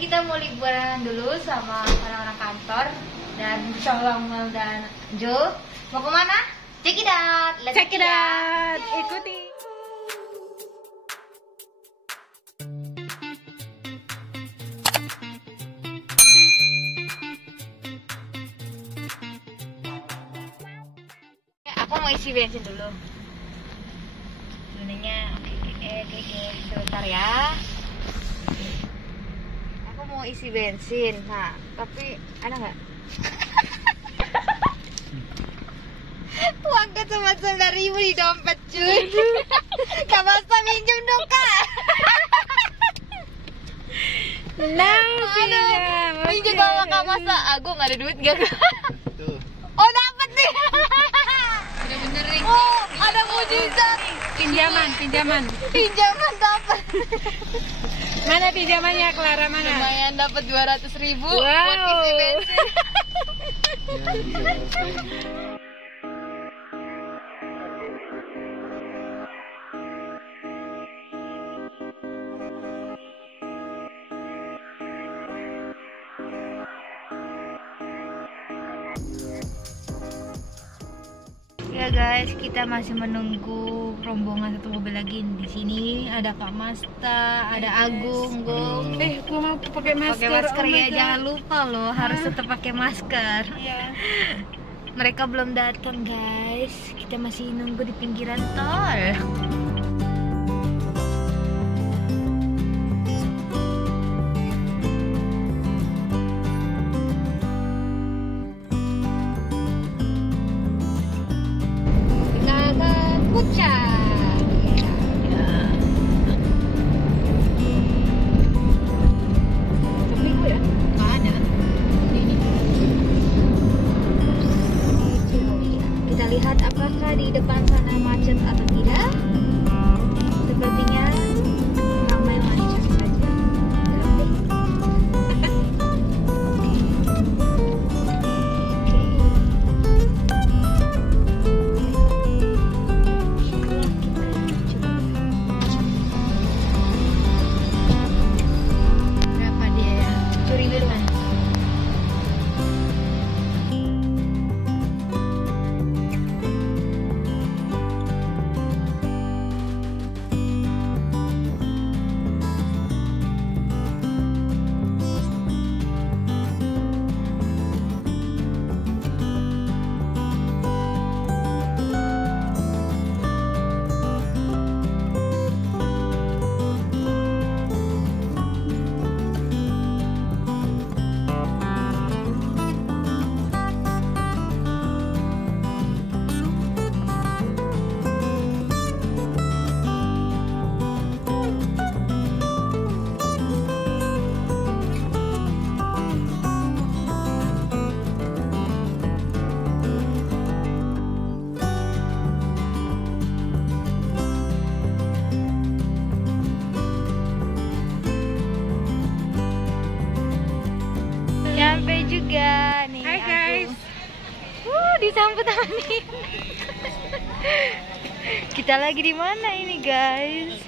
kita mau liburan dulu sama orang-orang kantor dan Solomel dan Jo. Mau kemana? Check it out. Let's Check it out. Ikuti. Aku mau isi bensin dulu. Sebenarnya oke, sebentar ya. Aku mau isi bensin, nah tapi ada nggak? Uang ke cuma 9.000 di dompet cuy. Kak Masa minjem dong kak. Minjem bawa Kak Masa. Aku nggak ada duit nggak? Oh dapet nih. Bener-bener nih. Oh ada mujizat. Pinjaman dapat. Mana pinjamannya, Clara, mana? Lumayan dapat 200.000 wow. Buat isi bensin. Ya guys, kita masih menunggu rombongan satu mobil lagi. Di sini ada Kak Masta, ada Agung, Gong. Gua mau pakai masker. Pakai masker ya, jangan lupa loh, harus tetap pakai masker. Iya. Mereka belum datang guys. Kita masih nunggu di pinggiran tol. Lihat apakah di depan sana macet atau tidak. Sepertinya ramai lancar saja. Berapa dia ya? Curi duluan. Sampai juga nih. Hai guys. Disambut sama nih. Kita lagi di mana ini guys?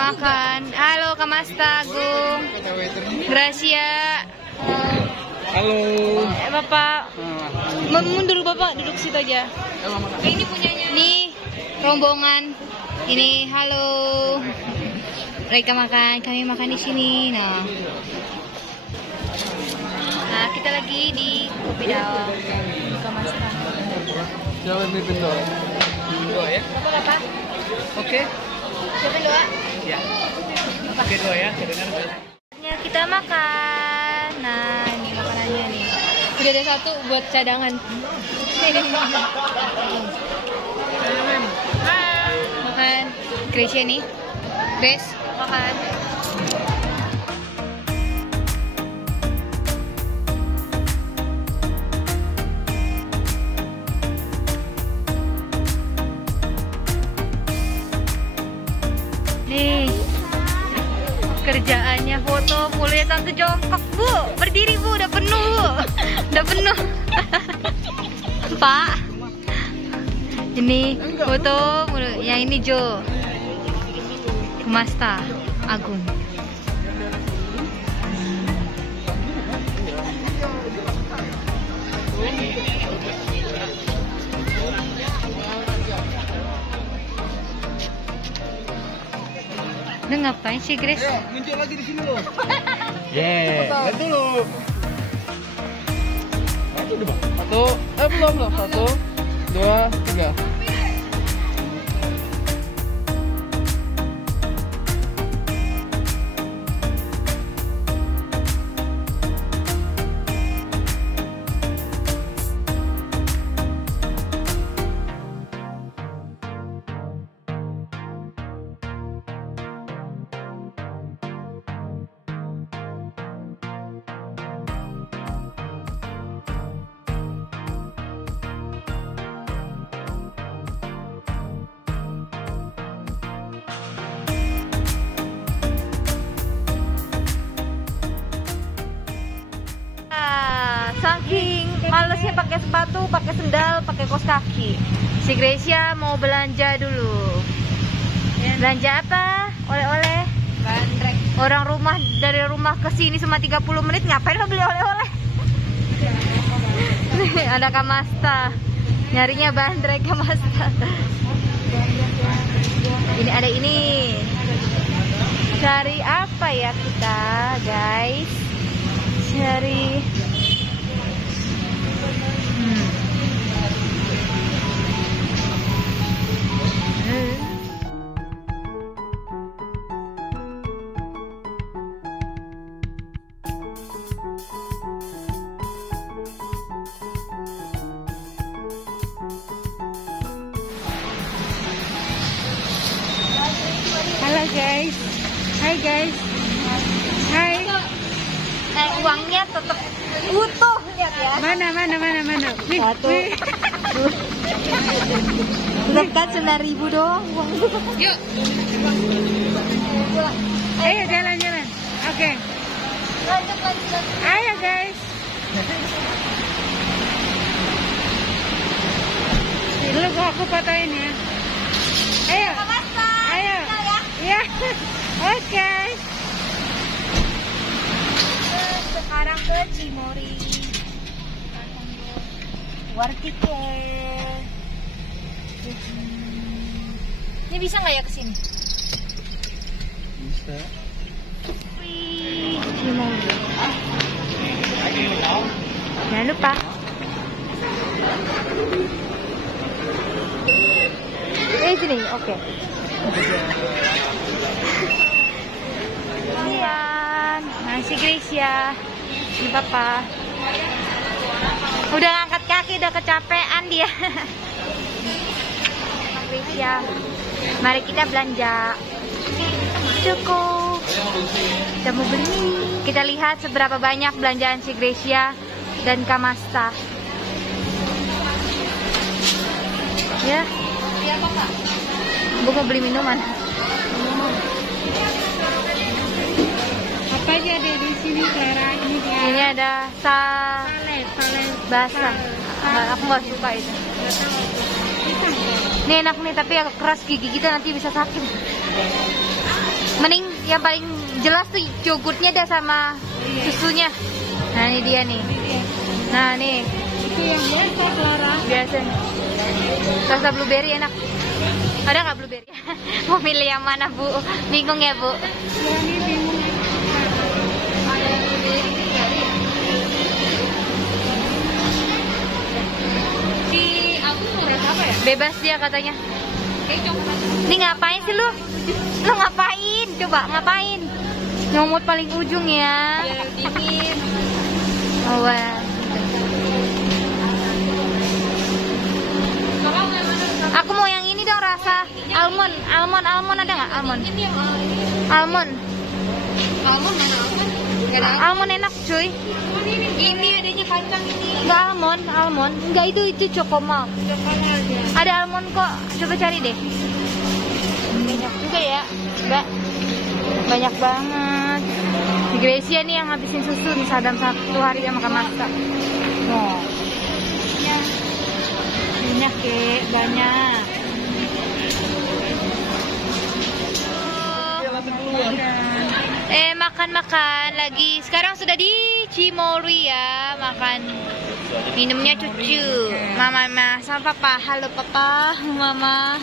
Makan. Halo Kak Masta, Agung, Gracia. Halo. Bapak, mundur Bapak, duduk situ aja. Ini punyanya. Nih rombongan. Ini halo. Mereka makan, kami makan di sini. Nah, kita lagi di Kopi Dawa. Kak Masta. Jangan dipindah. Dua ya. Bapak apa? Oke. Siapa doa? Ya. Oke dua ya, kedengaran. Ya, kita makan. Nah, ini makanannya nih. Udah ada satu buat cadangan. Makan. Gracia nih. Grace, makan. Kerjaannya foto mulu ya, tante jongkok bu, berdiri bu, udah penuh bu, udah penuh. Pak, ini foto mulu, yang ini Jo, Kamasta Agung. Lu ngapain sih, Grace? Ayo, muncul lagi di sini loh. Lihat dulu. Satu, belum. 1, 2, 3. Saking malesnya pakai sepatu, pakai sendal, pakai kaos kaki. Si Gracia mau belanja dulu. Belanja apa? Oleh-oleh. Bandrek. Orang rumah dari rumah ke sini cuma 30 menit, ngapain lo beli oleh-oleh? Nih, ada Kamasta. Nyarinya bandrek Kamasta. Ini ada ini. Cari apa ya kita, guys? Cari Halo guys. Hai guys. Hai. uangnya tetap utuh, lihat ya. Mana. Wih, Satu. wih. Dekat 9.000 doang uang. Yuk. Ayo jalan-jalan. Oke. Lanjut. Ayo guys. Dulu aku fotoin ya. Ayo. Ayo. Ya. Oke. Sekarang ke Cimory. War tiket. Ini bisa nggak ya kesini? Bisa. Wih, Cimory. Jangan lupa. Sini, oke. Kalian, nasi Gracia, si Papa. Udah ngangkat kaki, udah kecapean dia. Gracia, mari kita belanja. Cukup. Kita mau beli. Kita lihat seberapa banyak belanjaan si Gracia dan Kamasta. Ya. Siapa Kak? Gue mau beli minuman. Apa aja ada di sini Clara? Ini dia. Ini ada Palet. basah. Aku nggak suka itu. Ini enak nih, tapi agak keras gigi kita nanti bisa sakit. Mending yang paling jelas tuh yogurtnya dah sama susunya. Nah ini dia nih. Nah nih. Itu yang biasa Clara. Biasa. Rasa blueberry enak. Ada nggak blueberry? Mau pilih yang mana bu? Bingung ya bu? Ya ini bingung. Di aku apa ya? Bebas dia katanya. Ini ngapain sih lu? Lu ngapain? Coba ngapain? Nyomot paling ujung ya. Dingin. Oh wah. Aku mau yang ini dong, rasa almond. Almond ada nggak? Almond. Almond mana almond? Almond enak cuy. Ini adanya kacang ini. Enggak almond. Enggak itu cokomal. Ada almond kok. Coba cari deh. Banyak juga ya, Mbak. Banyak banget. Si Gracia nih yang habisin susu nih dalam 1 hari dia makan masak. Oh. Ya. Banyak kek, banyak. Makan lagi. Sekarang sudah di Cimory ya, makan. Minumnya cucu. Mama sama papa. Halo papa, mama.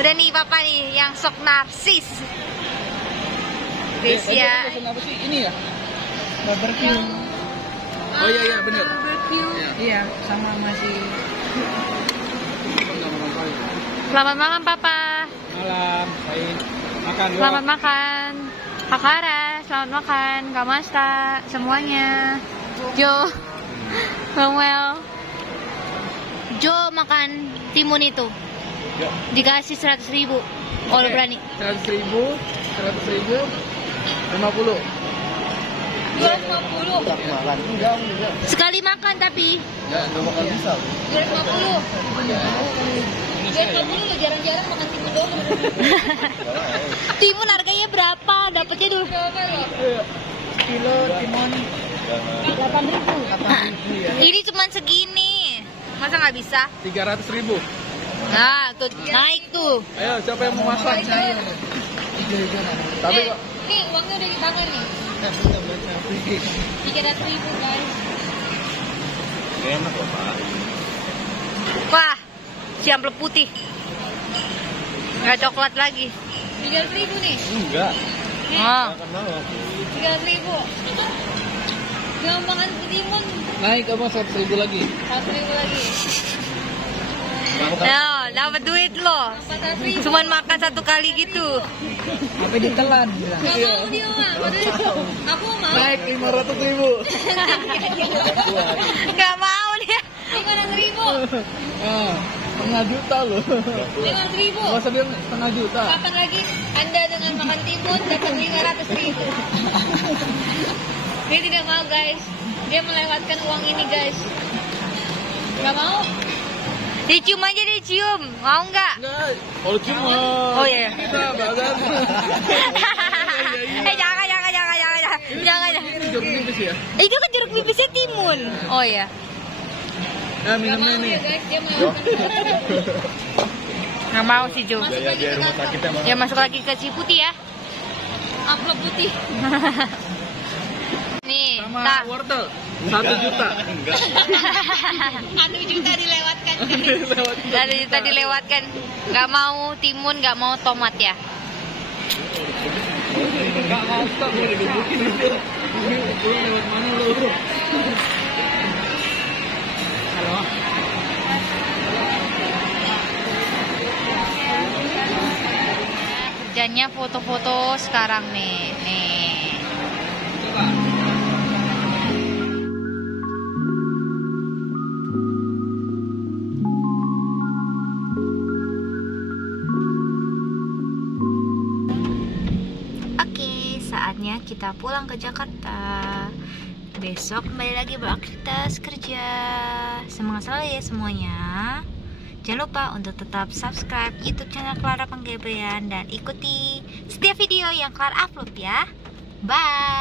Udah nih papa nih yang sok narsis. Gracia. Apa sih ini ya? Barbecue. Oh iya benar. Iya, sama masih. Selamat malam papa. Malam, baik. Makan. Selamat makan. Kakara, selamat makan. Kamasta, semuanya. Jo, Samuel. Jo makan timun itu. Dikasih 100.000. Kalau berani. 100.000, 50. 250. Sekali makan tapi. Ya, enggak bakal bisa. 250. 250 jarang-jarang makan timun doang. Timun harganya berapa? Dapatnya dulu. Kilo timun 8.000 ya. Ini cuma segini. Masa nggak bisa? 300.000. Nah, tuh naik tuh. Ayo, siapa yang mau masak? Tapi kok Nih, uangnya udah di tangan nih. 300.000 guys. enak kok, Pak. Wah, si amplop putih. Nggak coklat lagi. 300.000 nih. Enggak. Oh. Enggak kenal aku. 300.000. Gampangan timun. Naik apa 100.000 lagi? 100.000 lagi. Nah, dapat duit lo. Cuman makan 1 kali gitu. Apa ditelan bilang? Gak mau dia mah. Aku mau. Naik 500.000. Gak mau dia. 500.000. Ah, setengah juta loh. 500.000. Masa dia setengah juta? Kapan lagi Anda dengan makan timun dapat 500.000? Dia tidak mau guys. Dia melewatkan uang ini guys. Gak mau? Dicium aja, dicium. Mau nggak? Enggak. Oh cuma. Oh iya. Bisa bazar. Jangan. Ini jeruk nipis ya? Itu kan jeruk nipisnya timun. Oh iya. Ya minumnya nih. Nggak mau sih Jo. Biaya biaya rumah sakit emang. Ya masuk lagi ke Ciputi ya. Amplop putih. Nih, Sama wortel 1 juta. Enggak. 1 juta dilewatkan. 1 juta dilewatkan. Nggak mau timun, nggak mau tomat ya. Enggak mau stop gue digebukin itu. Lu lewat mana lu? Halo. Kerjanya foto-foto sekarang nih. Oke, saatnya kita pulang ke Jakarta. Besok kembali lagi beraktivitas kerja. Semangat selalu ya semuanya. Jangan lupa untuk tetap subscribe YouTube channel Clara Panggabean dan ikuti setiap video yang Clara upload ya. Bye.